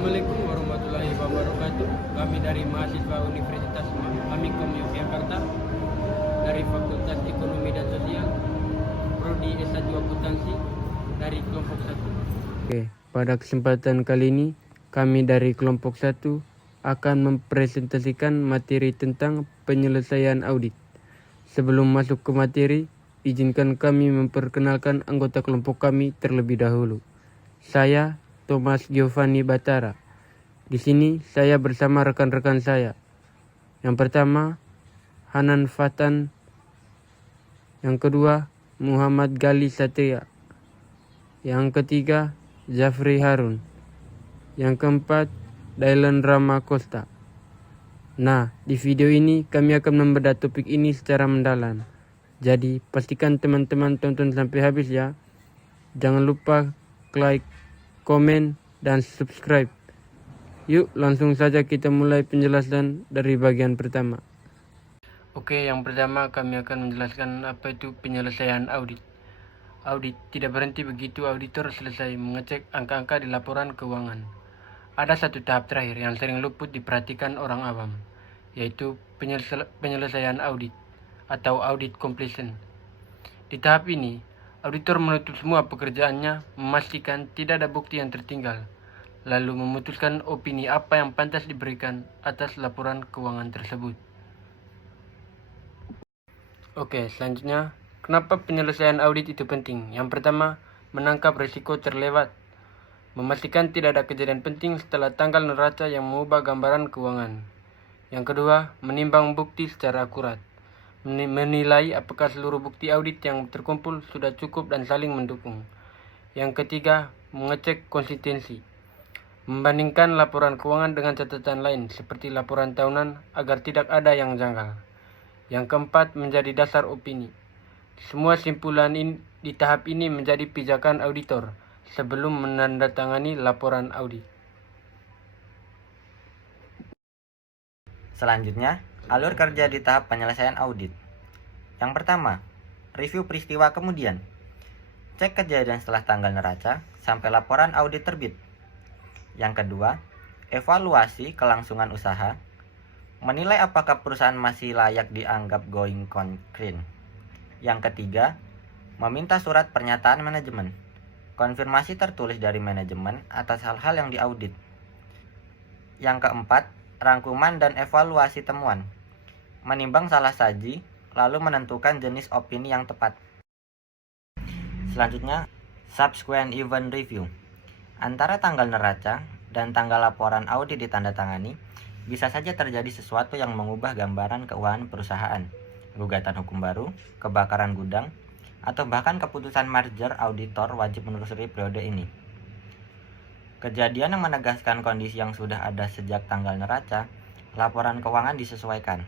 Assalamualaikum warahmatullahi wabarakatuh. Kami dari mahasiswa Universitas Amikom Yogyakarta dari Fakultas Ekonomi dan Sosial, Prodi S1 Akuntansi dari kelompok 1. Oke, pada kesempatan kali ini kami dari kelompok 1 akan mempresentasikan materi tentang penyelesaian audit. Sebelum masuk ke materi, izinkan kami memperkenalkan anggota kelompok kami terlebih dahulu. Saya Thomas Giovanni Batara. Di sini saya bersama rekan-rekan saya. Yang pertama, Hanan Fatan. Yang kedua, Muhammad Gali Satria. Yang ketiga, Zafri Harun. Yang keempat, Dylan Rama Costa. Nah, di video ini kami akan membedah topik ini secara mendalam. Jadi, pastikan teman-teman tonton sampai habis ya. Jangan lupa like, komen, dan subscribe. Yuk, langsung saja kita mulai penjelasan dari bagian pertama. Oke, yang pertama kami akan menjelaskan apa itu penyelesaian audit. Audit tidak berhenti begitu auditor selesai mengecek angka-angka di laporan keuangan. Ada satu tahap terakhir yang sering luput diperhatikan orang awam, yaitu penyelesaian audit atau audit completion. Di tahap ini, auditor menutup semua pekerjaannya, memastikan tidak ada bukti yang tertinggal, lalu memutuskan opini apa yang pantas diberikan atas laporan keuangan tersebut. Oke, selanjutnya, kenapa penyelesaian audit itu penting? Yang pertama, menangkap risiko terlewat. Memastikan tidak ada kejadian penting setelah tanggal neraca yang mengubah gambaran keuangan. Yang kedua, menimbang bukti secara akurat. Menilai apakah seluruh bukti audit yang terkumpul sudah cukup dan saling mendukung. Yang ketiga, mengecek konsistensi. Membandingkan laporan keuangan dengan catatan lain seperti laporan tahunan agar tidak ada yang janggal. Yang keempat, menjadi dasar opini. Semua simpulan di tahap ini menjadi pijakan auditor sebelum menandatangani laporan audit. Selanjutnya, alur kerja di tahap penyelesaian audit. Yang pertama, review peristiwa kemudian. Cek kejadian setelah tanggal neraca sampai laporan audit terbit. Yang kedua, evaluasi kelangsungan usaha. Menilai apakah perusahaan masih layak dianggap going concern. Yang ketiga, meminta surat pernyataan manajemen. Konfirmasi tertulis dari manajemen atas hal-hal yang diaudit. Yang keempat, rangkuman dan evaluasi temuan. Menimbang salah saji, lalu menentukan jenis opini yang tepat. Selanjutnya, subsequent event review. Antara tanggal neraca dan tanggal laporan audit ditandatangani, bisa saja terjadi sesuatu yang mengubah gambaran keuangan perusahaan, gugatan hukum baru, kebakaran gudang, atau bahkan keputusan merger. Auditor wajib menelusuri periode ini. Kejadian yang menegaskan kondisi yang sudah ada sejak tanggal neraca, laporan keuangan disesuaikan.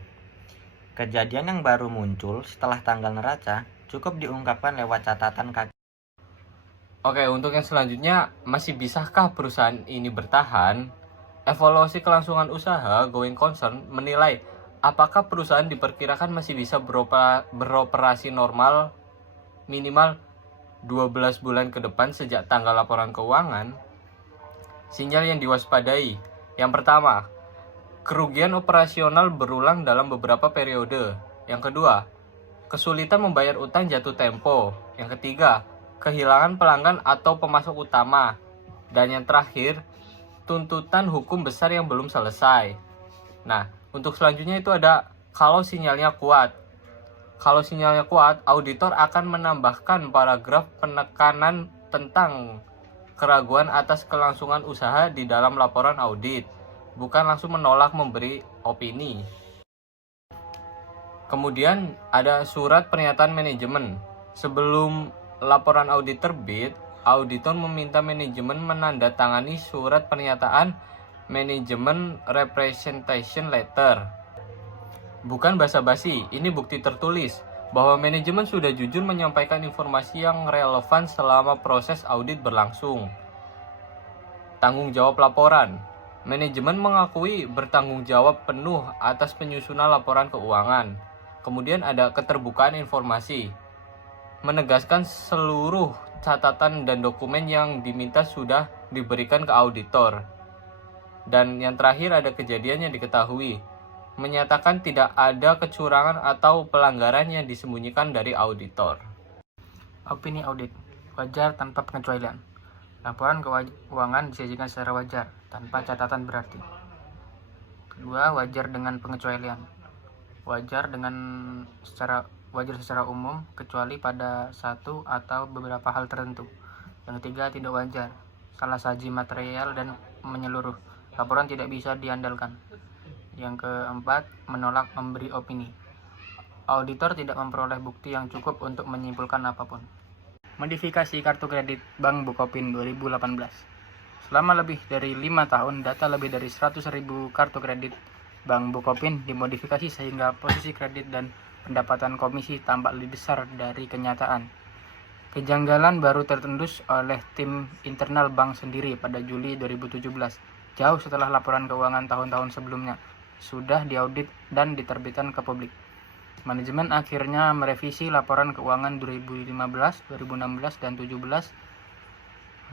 Kejadian yang baru muncul setelah tanggal neraca cukup diungkapkan lewat catatan kaki. Oke, untuk yang selanjutnya, masih bisakah perusahaan ini bertahan? Evaluasi kelangsungan usaha going concern menilai apakah perusahaan diperkirakan masih bisa beroperasi normal minimal 12 bulan ke depan sejak tanggal laporan keuangan. Sinyal yang diwaspadai. Yang pertama, kerugian operasional berulang dalam beberapa periode. Yang kedua, kesulitan membayar utang jatuh tempo. Yang ketiga, kehilangan pelanggan atau pemasok utama. Dan yang terakhir, tuntutan hukum besar yang belum selesai. Nah, untuk selanjutnya itu ada kalau sinyalnya kuat. Kalau sinyalnya kuat, auditor akan menambahkan paragraf penekanan tentang keraguan atas kelangsungan usaha di dalam laporan audit, bukan langsung menolak memberi opini. Kemudian ada surat pernyataan manajemen. Sebelum laporan audit terbit, auditor meminta manajemen menandatangani surat pernyataan manajemen representation letter. Bukan basa-basi, ini bukti tertulis bahwa manajemen sudah jujur menyampaikan informasi yang relevan selama proses audit berlangsung. Tanggung jawab laporan. Manajemen mengakui bertanggung jawab penuh atas penyusunan laporan keuangan. Kemudian ada keterbukaan informasi. Menegaskan seluruh catatan dan dokumen yang diminta sudah diberikan ke auditor. Dan yang terakhir ada kejadian yang diketahui, menyatakan tidak ada kecurangan atau pelanggaran yang disembunyikan dari auditor. Opini audit, wajar tanpa pengecualian. Laporan keuangan disajikan secara wajar, tanpa catatan berarti. Kedua, wajar dengan pengecualian. Wajar secara umum, kecuali pada satu atau beberapa hal tertentu. Yang ketiga, tidak wajar, salah saji material dan menyeluruh. Laporan tidak bisa diandalkan. Yang keempat, menolak memberi opini. Auditor tidak memperoleh bukti yang cukup untuk menyimpulkan apapun. Modifikasi kartu kredit Bank Bukopin 2018. Selama lebih dari 5 tahun, data lebih dari 100.000 kartu kredit Bank Bukopin dimodifikasi sehingga posisi kredit dan pendapatan komisi tampak lebih besar dari kenyataan. Kejanggalan baru tertembus oleh tim internal bank sendiri pada Juli 2017, jauh setelah laporan keuangan tahun-tahun sebelumnya sudah diaudit dan diterbitkan ke publik. Manajemen akhirnya merevisi laporan keuangan 2015, 2016, dan 2017.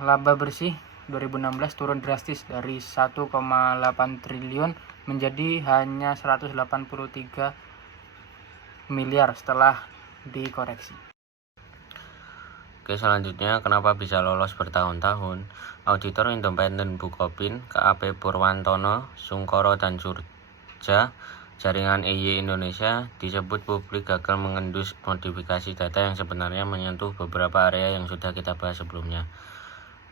Laba bersih 2016 turun drastis dari 1,8 triliun menjadi hanya 183 miliar setelah dikoreksi. Oke, selanjutnya kenapa bisa lolos bertahun-tahun? Auditor independen Bukopin, KAP Purwantono, Sungkoro dan Surja, jaringan EY Indonesia, disebut publik gagal mengendus modifikasi data yang sebenarnya menyentuh beberapa area yang sudah kita bahas sebelumnya.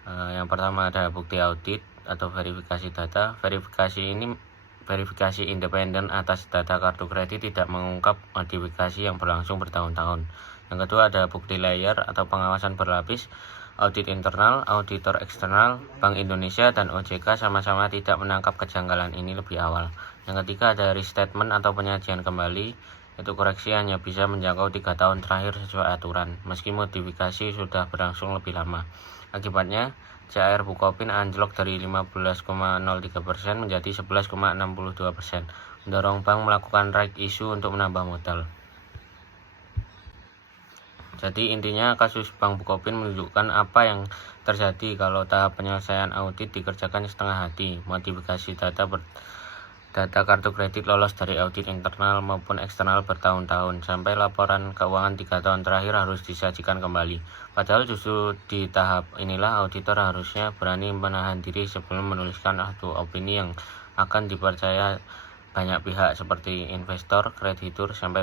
Yang pertama ada bukti audit atau verifikasi data. Verifikasi independen atas data kartu kredit tidak mengungkap modifikasi yang berlangsung bertahun-tahun. Yang kedua ada bukti layer atau pengawasan berlapis. Audit internal, auditor eksternal, Bank Indonesia dan OJK sama-sama tidak menangkap kejanggalan ini lebih awal. Yang ketiga ada restatement atau penyajian kembali, itu koreksi hanya bisa menjangkau 3 tahun terakhir sesuai aturan, meski modifikasi sudah berlangsung lebih lama. Akibatnya, CAR Bukopin anjlok dari 15,03% menjadi 11,62%, mendorong bank melakukan right issue untuk menambah modal. Jadi intinya kasus Bank Bukopin menunjukkan apa yang terjadi kalau tahap penyelesaian audit dikerjakan setengah hati. Modifikasi data kartu kredit lolos dari audit internal maupun eksternal bertahun-tahun, sampai laporan keuangan 3 tahun terakhir harus disajikan kembali. Padahal justru di tahap inilah auditor harusnya berani menahan diri sebelum menuliskan satu opini yang akan dipercaya banyak pihak seperti investor, kreditur, sampai